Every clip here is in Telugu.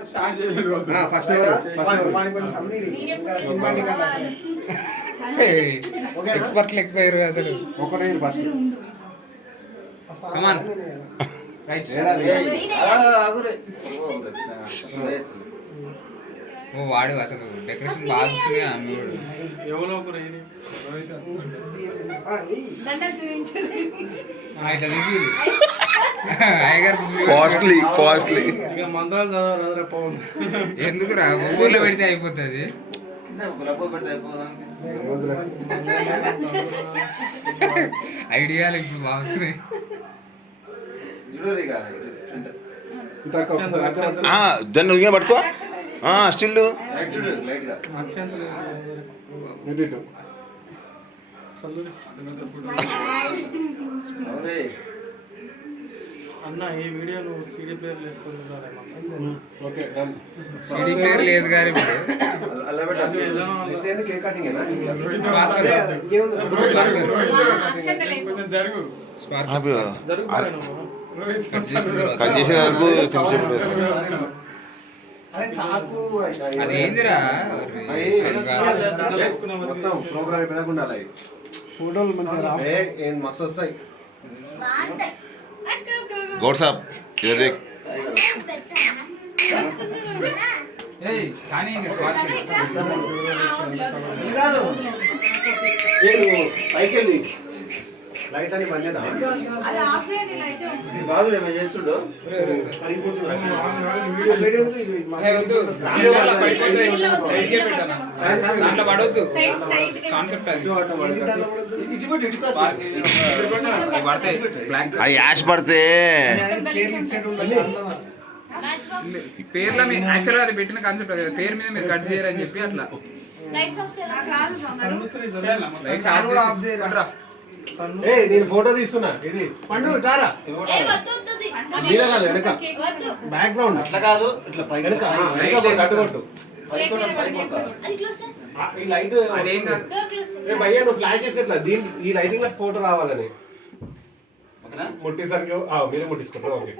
ఫస్ట్ ఎక్స్పర్ట్ లేకపోయారు అసలు. ఒకటే ఫస్ట్ కమాన్ రైట్. ఓ వాడు అసలు డెకరేషన్ బాగా చూస్తుంది. కాస్ట్లీ కాస్ట్లీ ఎందుకు రా ఫోన్లో పెడితే అయిపోతుంది. ఐడియాలు ఇప్పుడు బాగా వస్తున్నాయి. దాన్ని నువ్వే పట్టుకో స్టిల్ అన్న ఈ వీడియో నువ్వు సీడీ ప్లేయర్ వేసుకుంటున్నారేమో. సిడీ ప్లేయర్ లేదు కానీ ఇప్పుడు కట్ చేసేందుకు అదేందిరా ప్రోగ్రామ్ పెద్దగా ఉండాలి. ఫోటోలు మంచిగా మస్తు వస్తాయి. గౌడ్ సాబ్ కానీ పైకెళ్ళి లైట్ అని బంద్ చేద్దాం. బాగులే చేస్తుండో దాంట్లో పడవద్దు. కాన్సెప్ట్ అది యాష్ పడితే పేర్ల మీద యాక్చువల్గా అది పెట్టిన కాన్సెప్ట్ అది పేరు మీద మీరు కట్ చేయరని చెప్పి అట్లా నేను ఫోటో తీస్తున్నా. ఇది పండు తారా వెనక బ్యాక్గ్రౌండ్ అట్లా కాదు, ఇట్లా కట్టుకోట్టు ఈ లైట్ భయ్యా నువ్వు ఫ్లాష్ చేసి ఇట్లా దీని ఈ లైటింగ్ లో ఫోటో రావాలని ముట్టిసరికి మీరే ముట్టించుకుంటారు. ఓకే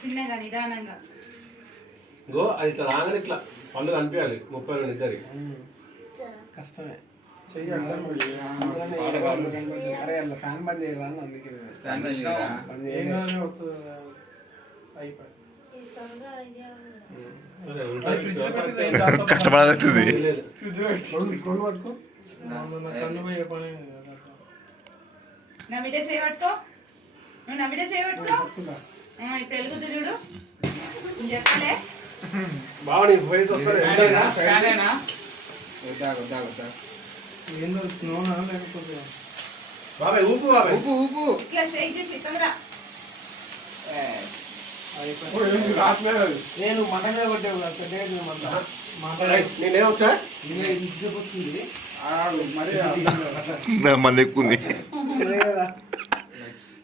చిన్నగా నిదానంగా గో అది ఇట్లా రాగానే ఇట్లా పళ్ళు కనిపించాలి 30 ఇద్దరి కష్టమే. ఫ్యాన్ బంద్ చేయరా అందుకే కష్టపడాలంటుంది. నా బిడ్డ చేయబట్టుకో, నువ్వు నా బిడ్డ చేయబట్టుకో. ఇప్పుడు వెలుగుతు చూడు చెప్పలే బాగా నీ ఫేస్ వస్తుంది. బాబాయ్ ఊపు బాబాయ్ ఊపు ఊపు ఇట్లా షేక్ చేసి కెమెరా నేను మటన్ నేనే వచ్చా వస్తుంది మంది ఎక్కువ ఉంది.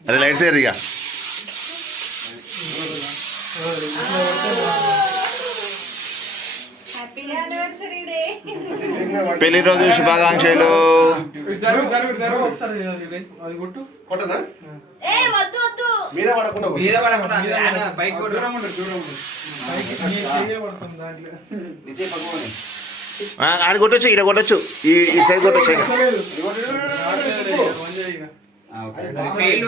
అదే లైట్స్ ఇక హ్యాపీ యానివర్సరీ డే. పెళ్లి రోజు శుభాకాంక్షలు. కొట్టనా ఏ వద్దు వద్దు మీద పడకుండా మీద పడకుండా బైక్ ఆడ కొట్టొచ్చు, ఇక్కడ కొట్టొచ్చు, ఈ సైడ్ కొట్టొచ్చు. ఫెయిల్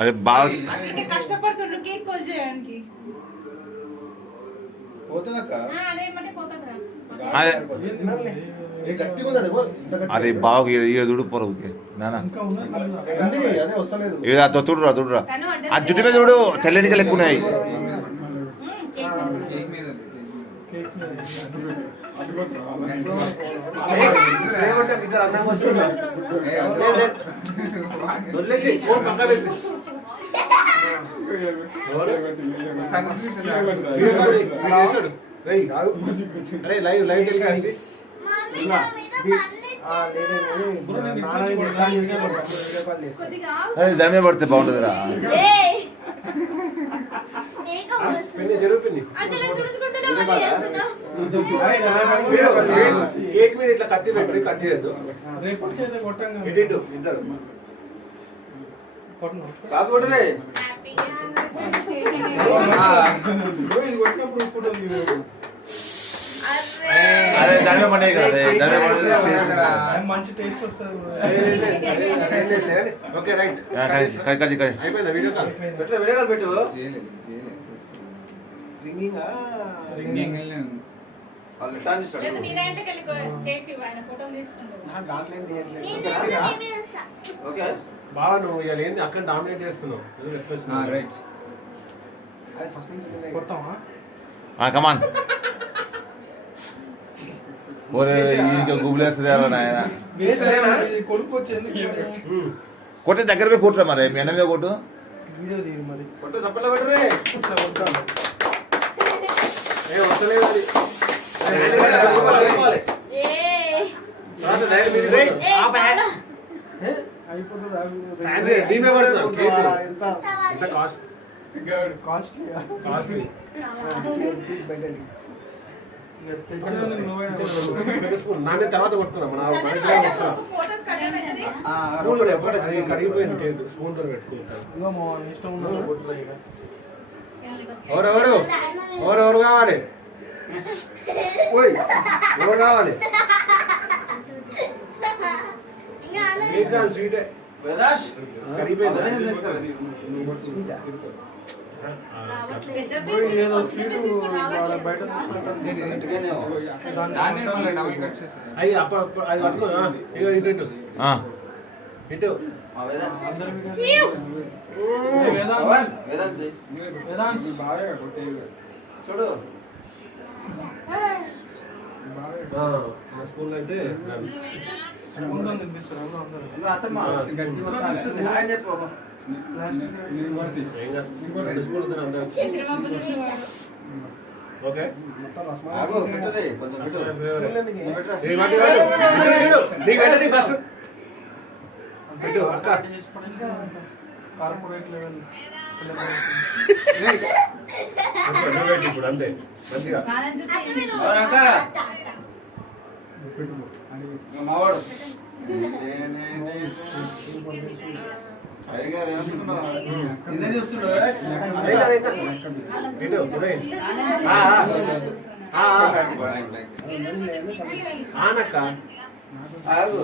అదే బాగా కష్టపడుతుండ్రు కేక్ కోజ్ చేయడానికి. అదే బాగా చూడు పొరవుకి నానా తుడురా తుడురా ఆ జుట్టు మీద చూడు తెల్లనికలు ఎక్కువ ఉన్నాయి. అరే లైవ్ లైవ్ టెలికాస్ట్ కొద్దిగా దాని మీద పడితే బాగుంటుందిరా. పిన్ని జరుగు పిన్ని. అసలు తుడుచుకుంటున్నా మళ్ళీ చేస్తున్నా. కేక్ మీద ఇట్లా కత్తి పెట్టి కత్తి లేదు రేపటి చేత కొట్టంగా ఇటు ఇటు ఇద్దరు కొట్టను హ్యాపీ ఇది కొట్టినప్పుడు ఇప్పుడు అదే దాని మీద పడే కదా, దాని మీద పడితే మంచి టేస్ట్ వస్తుంది. ఓకే రైట్ అయిపోయిందా వీడియో కాల్ పెట్టు చేయలేదు చేస్తాను. రింగింగ్ లేదు నీ దాంట్లోకి వెళ్ళి చేసి ఆయన ఫోటోలు తీసుకుంటాడు. బాగా నువ్వు ఇలా ఏంది అక్కడ డామినేట్ చేస్తున్నావు రైట్ కొడతామా? కమాన్. ఓరే ఇంకా గుబులేస్తుంది నాయన. కొనుక్కోవచ్చు ఎందుకు కొట్టే దగ్గర పోయి కూర్చో మరి, మీ అన్న మీద కొట్టు. వీడియో తీరు మరి. ఏ వస్తలేదు అది దీని మీద పడుతున్నావు కేక్ ఎంత కాస్ట్ కాస్ట్లీ కాస్ట్లీ నాన్న తర్వాత కొట్టుకున్నాం మన ఫోటోస్ కడిగిపోయింది. అది కడిగిపోయింది కేక్ స్పూన్ తో పెట్టుకుంటాను ఇష్టం ఉన్నది ఎవరెవరు కావాలి ఓయ్ ఎవరు కావాలి కేక్ కాదు స్వీటే కడిగిపోయింది పెద్ద ఏదో స్వీట్ బయట డబుల్ కట్ చేస్తాను. అయ్యి అది పట్టుకో ఇగో ఇటు ఇటు ఇటు వేదాంశ్ చూడు మా స్కూల్లో అయితే ముందు తినిపిస్తారు అందరూ. అత్తమ్మ ఆయన చెప్పు చంద్రబాబు ఓకే ఆగు పెట్టరే కొంచెం పెట్టు ఫస్ట్ పెట్టు అక్క కార్పొరేట్ లెవెల్ ఇప్పుడు అంతే మంచిగా అవునక్క మావాడు అయ్యగారు ఏమనుకున్నావు ఇందే చూస్తున్నాడు ఇటు ఉదయ్ ఆనక్క ఆగు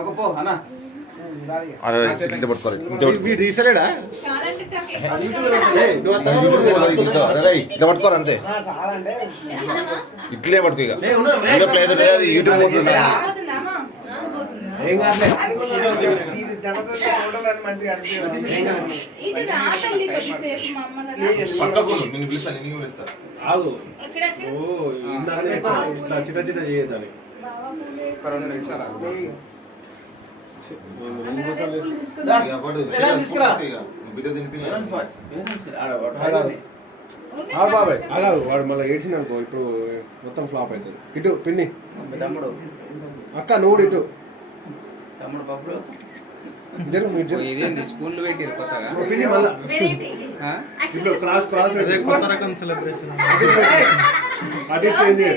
ఒక పో అన్న ఇట్లా పట్టుకోవాలి, తీసలేడా ఇట్లా పట్టుకోరు అంతే. ఇట్లే పట్టుకో ఇక ఇంకా ప్లేస్ యూట్యూబ్ పోతుంది. ఏం కాదులే పక్కకు నిన్ను పిలుస్తాను, నిన్ను పిలుస్తాను. ఆగు ఓ ఇందాకనే ఇట్లా చిన్న చిన్న చేయొద్దని ఇక పడు, తీసుకురా. ఇక నువ్వు బిడ్డ తినిపినా. బాబాయ్ ఆగాదు వాడు మళ్ళీ ఏడ్చినాకో ఇప్పుడు మొత్తం ఫ్లాప్ అవుతుంది. ఇటు పిన్ని తమ్ముడు అక్క నువ్వు కూడా ఇటు తమ్ముడు పప్పుడు ఇదేంటి స్కూల్లో పెట్టి కొత్తగా పిన్ని మళ్ళా ఆ? ఇప్పుడు క్రాస్ క్రాస్ అదే కొత్త రకం సెలబ్రేషన్. అటు ఇటు చేంజ్ చేయి.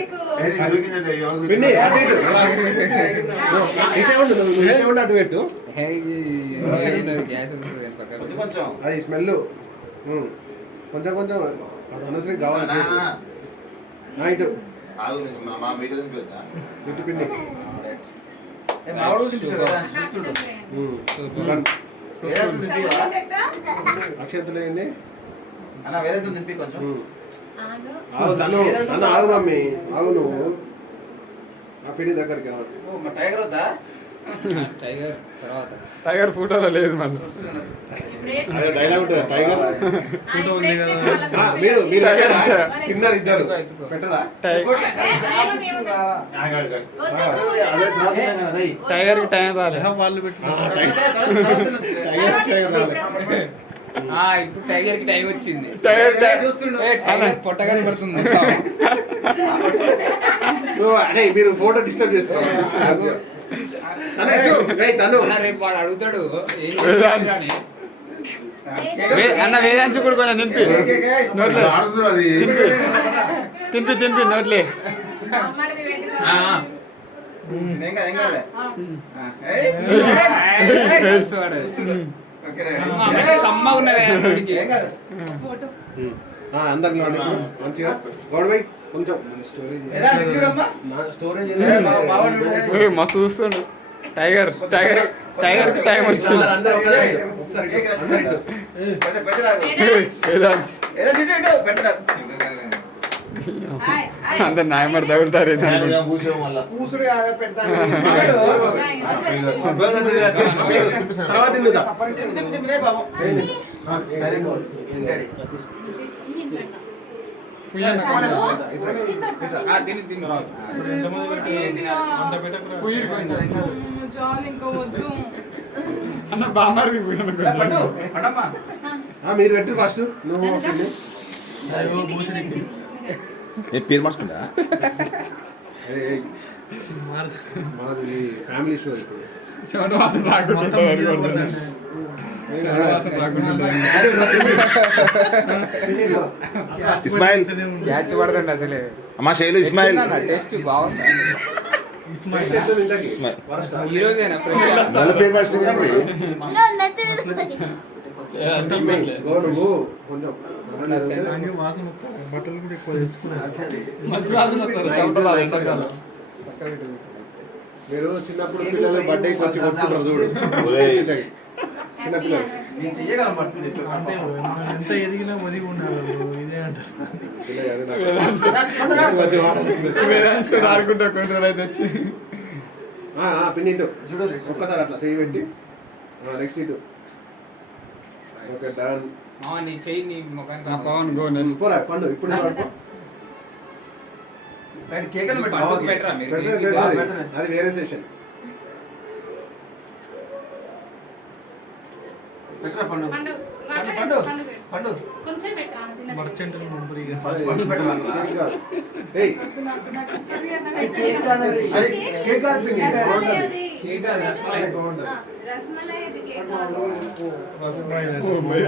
పిన్ని అటు ఇటు ఇటే ఉండు నువ్వు ఇటే ఉండు అటు పెట్టు హే, గ్యాస్ వస్తుంది పక్కన. కొంచెం కొంచెం అది స్మెల్ కొంచెం కొంచెం అనసరికి కావాలి ఇటు ఆగు, మా బిడ్డ తినిపిద్దా. ఇటు పిన్ని మావాడు తినిపిస్తాడు కదా చూస్తుడు అక్షంతలు ఏంది అన్న వేరే తినిపి కొంచెం ఆగు తను తను ఆగు మమ్మీ ఆగు నువ్వు ఆ పిడి దగ్గరికి రా. ఓ మా టైగర్ వద్దా టైగర్ తర్వాత టైగర్ ఫోటోలో లేదు మన. అదే డైలాగ్ ఉంటుంది టైగర్ మీరు మీరు అడిగారా? తిన్నారు ఇద్దరు పెట్టరా టైగర్ కి టైం రాలే వాళ్ళు పెట్టి టైగర్ టైగర్ రాలే. ఇప్పుడు టైగర్ కి టైం వచ్చింది. చూస్తుండు. టైగర్ పొట్టగానే పడుతుంది మొత్తం. అరే మీరు ఫోటో డిస్టర్బ్ చేస్తున్నారు. అన్న రేపు వాడు అడుగుతాడు ఏం చేస్తున్నాడు అని. అన్న వేదాంశ కూడా కొంచెం తినిపి నోట్లే తినిపి నోట్లే. కమ్మగా ఉన్నది అందరికి మంచిగా గౌడవై కొంచెం స్టోరేజ్ మస్తు చూస్తుండు. టైగర్ కి టైం వచ్చింది. అందరు నాయమర్ తగులుతారు. తర్వాత అన్న బామ్మడి మీరు పెట్టి ఫస్ట్ నువ్వు పేరు మార్చుకుంటా మనది ఫ్యామిలీ షో ఇప్పుడు. ఇస్మాయిల్ క్యాచ్ పడదండి అసలే. అమ్మా శైలు ఇస్మాయిల్ టేస్ట్ బాగుంది. ఈ రోజేనా వాళ్ళ పేరు మార్చుకుంటే నువ్వు కొంచెం బట్టలు కూడా ఎక్కువ తెచ్చుకున్నారు. మీరు చిన్నప్పుడు పిల్లలు బర్త్డేకి వచ్చి కొట్టుకుంటారు చూడు. చిన్నపిల్లలు అంటే ఎంత ఎదిగినా ఒదిగి ఉన్నారు. ఇదే అంటారు. ఆడుకుంటా కొన్ని రోజులు అయితే వచ్చి పిన్ని ఇటు చూడు ఒక్కసారి అట్లా చెయ్యి పెట్టి నెక్స్ట్ ఇటు. Okay done. నీ చెయ్యి నీ ముఖానికి పవన్ గో నెక్స్ట్. పోరా పండు ఇప్పుడు పెట్టరా మీరు. అది వేరే సెషన్. పండు కొంచెం పెట్టా మర్చెంట్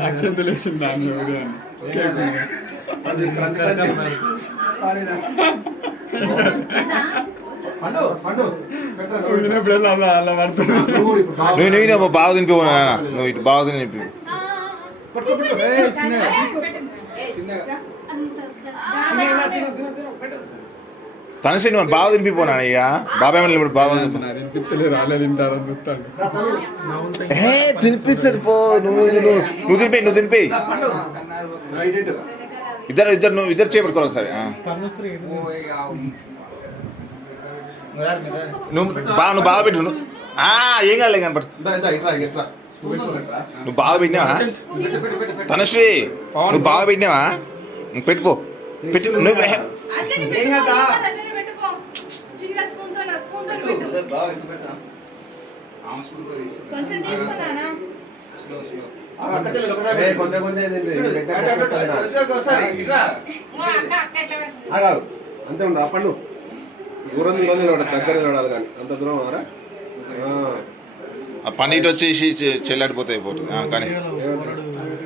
అక్షంతలు వేసింది దాన్ని. ఊగినప్పుడల్లా అలా పడుతుంది. నువ్వు బాగా తినిపోనా నువ్వు ఇటు బాగా తినిపి తనసి నువ్వు బాగా తినిపిపోనా ఇక బాబాయ్ మళ్ళీ ఇప్పుడు బాగా తినిపిస్తలేదు. రాలే తింటారని చూస్తాను. తినిపిస్తుంది పో నువ్వు తినిపి నువ్వు ఇద్దరు చేపట్టుకోవాలి ఒకసారి. నువ్వు బాగా పెట్టు ఏం కాలే కనపడు. నువ్వు బాగా పెట్టినావా తనశ్రీ? నువ్వు బాగా పెట్టినావా? పెట్టుకో పెట్టి నువ్వు కొంచెం తీసుకున్నానా అంతే ఉండు. ఆ పండు దూరం నిలబడ దగ్గర నిలబడాలి కానీ అంత దూరం రా. ఆ పని ఇటు వచ్చేసి చెల్లాడిపోతే అయిపోతుంది. కానీ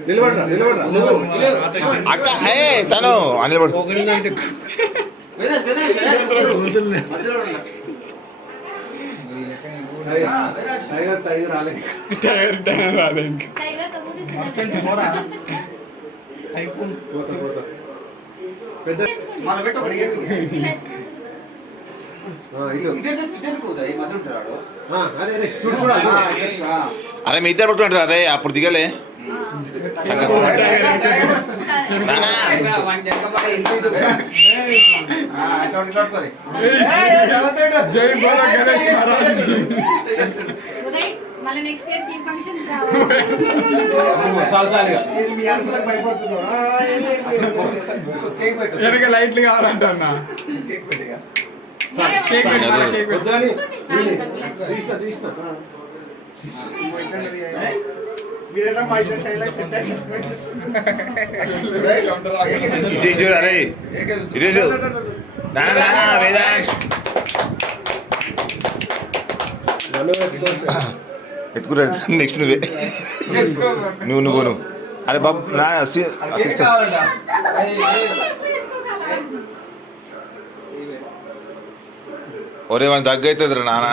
నిలబడరా అక్క తను నిలబడు. టైగర్ రాలే. టైర్ రాలే ఇంకా. పెద్ద చూడు చూడాలి. అరే మీ ఇద్దరు పట్టుకుంటారు. అరే అప్పుడు దిగలే మళ్ళీ నెక్స్ట్ ఇయర్ టీమ్ ఫంక్షన్ వెనక లైట్లు కావాలంట అన్న. మీరేనా మా ఇద్దరు స్టైల్ సెట్ అయ్యి అరే ఇటు నానా వేదాంశ్ ఎత్తుకురా నెక్స్ట్ నువ్వే నువ్వు అరే బాబు నా కేక్ కావాలంట ఒరే మన దగ్గర అవుతుంది రా నాన్న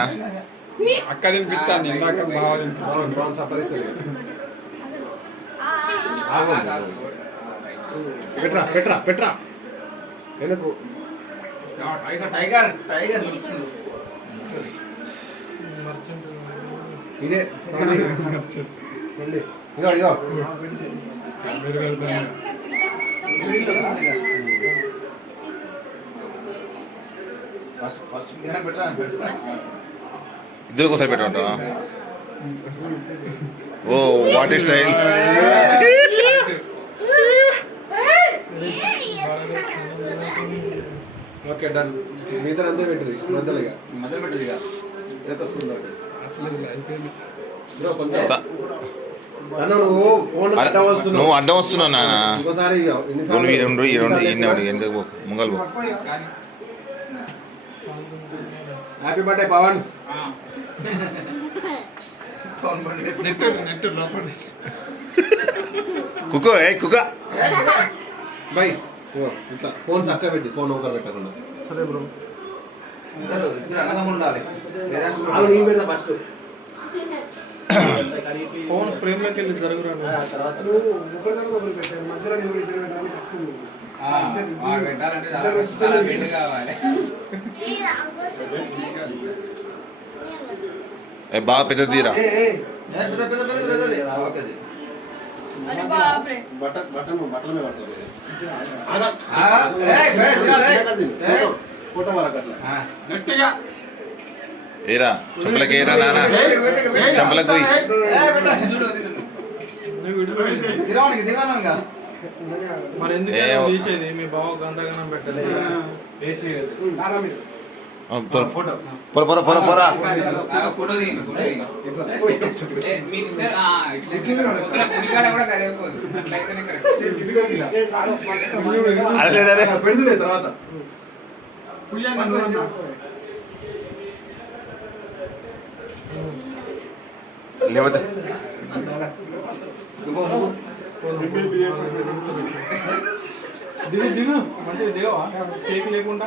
అక్క తినిపిస్తాను ఇందాక బాగా తినిపించాను పెట్రా ఎందుకు టైగర్ ఇదే ఇగో ఫస్ట్ పెట్టరా ఇద్దరు ఒకసారి పెట్టమంటావా ఓ వాట్ ఈ స్టైల్ ఓకే డన్ మిగతా అంతే పెట్టింది మధ్యలో ఇక మధ్యలో పెట్టదు ఇక వస్తుంది ఒకటి ఇదిగో కొంచెం నువ్వు ఫోన్ అడ్డం వస్తున్నావు నువ్వు అడ్డం వస్తున్నావు నాన్న ఇంకోసారి ఇక నువ్వు ఈ రెండు ఎందుకు పో ముంగల్ పో హ్యాపీ బర్త్డే పవన్ కుక్కో ఏ కుక్క బై ఇట్లా ఫోన్ చక్కగా పెట్టి ఫోన్ ఒకరు పెట్టకుండా సరే బ్రో ఇద్దరు అన్నదమ్ములు ఉండాలి నేను పెడతా ఫస్ట్ ఫోన్ ఫ్రేమ్ లోకి వెళ్ళి జరుగురా నువ్వు ఒకరి తర్వాత ఒకరు పెట్టారు మధ్యలో నువ్వు ఇద్దరు పెట్టాలని వస్తుంది పెట్టాలంటే చాలా బెండ్ కావాలి ఏ బాగా పెద్ద తీరా బట్టల మీద పడుతుంది ఫోటో వరకు అట్లా గట్టిగా ఏరా చెంపలకి ఏరా నాన్న చెంపలకు పోయి మరి ఎందుకు ఏ తీసేది మీ బావ గందగనం పెట్టాలి పొర పొర పొర పొర ఫోటో అరే అరే పెడుతులే తర్వాత లేకపోతే దిగు దిగు మంచిగా దిగవా కేక్ లేకుండా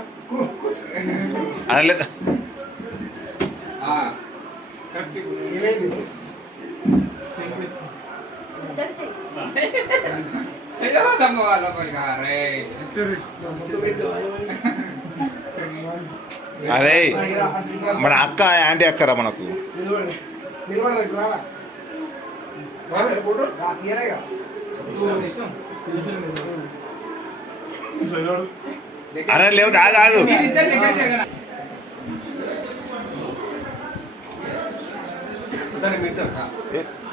అరే లేదా అరే మన అక్క యాంటీ అక్కరా మనకు అరే లేవు ఆగు ఆగు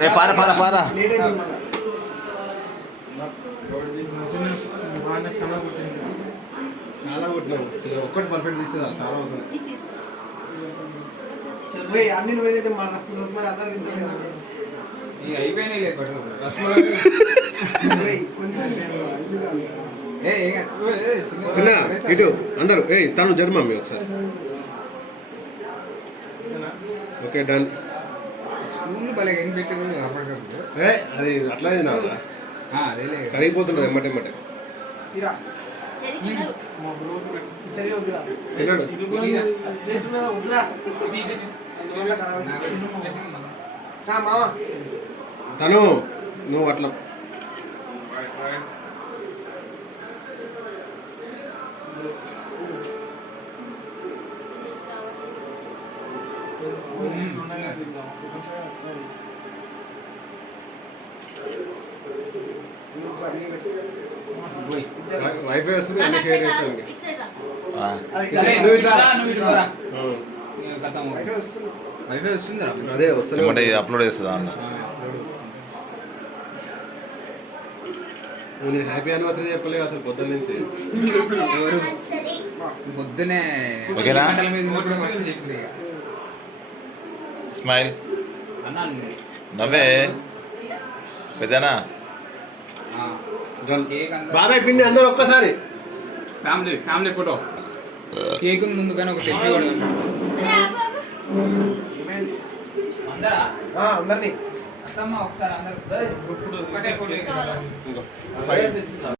ఏ పారా పారా పారా చాలా కొట్టినావు ఒక్కటి పర్ఫెక్ట్ తీసేదా చాలా అవసరం అన్ని నువ్వేదంటే మరి అందరు తింటారు అయిపోయినాయి చిన్న ఇటు అందరూ ఏ తను జరుమమ్మి ఒకసారి ఓకే డన్ స్కూల్ భలే ఏం పెట్టారు అప్పటికప్పుడు ఏ అది అట్లాగే నాకు అదేలే కరిగిపోతున్నది ఎమ్మటే ఎమ్మటే తీరా చరి వద్దురా తిన్నాడు చేస్తున్నా వద్దురా అందువల్ల ఖరాబ్ అవుతుంది. మామ తను నువ్వు అట్లా వైఫై వస్తుంది అన్ని షేర్ చేస్తాను వైఫై వస్తుందిరా అదే వస్తుంది ఎమ్మటే అప్లోడ్ చేస్తుందా అన్న నేను హ్యాపీ యానివర్సరీ చెప్పలేదు అసలు పొద్దున్న నుంచి ఎవరు పొద్దునే ఓకేనా? గంటల మీద ఉన్నప్పుడు మస్తు చెప్పింది ఇక. స్మైల్ అన్నాను నవ్వే పెద్దనా కేక్ అంతా బాబాయ్ పిన్ని అందరూ ఒక్కసారి ఫ్యామిలీ ఫోటో కేక్ ముందుగానే ఒక సెల్ఫీ కూడా అందరా అందరినీ అత్తమ్మ ఒకసారి అందరు ఒకటే ఫోటో ఇంకో. అబ్బాయి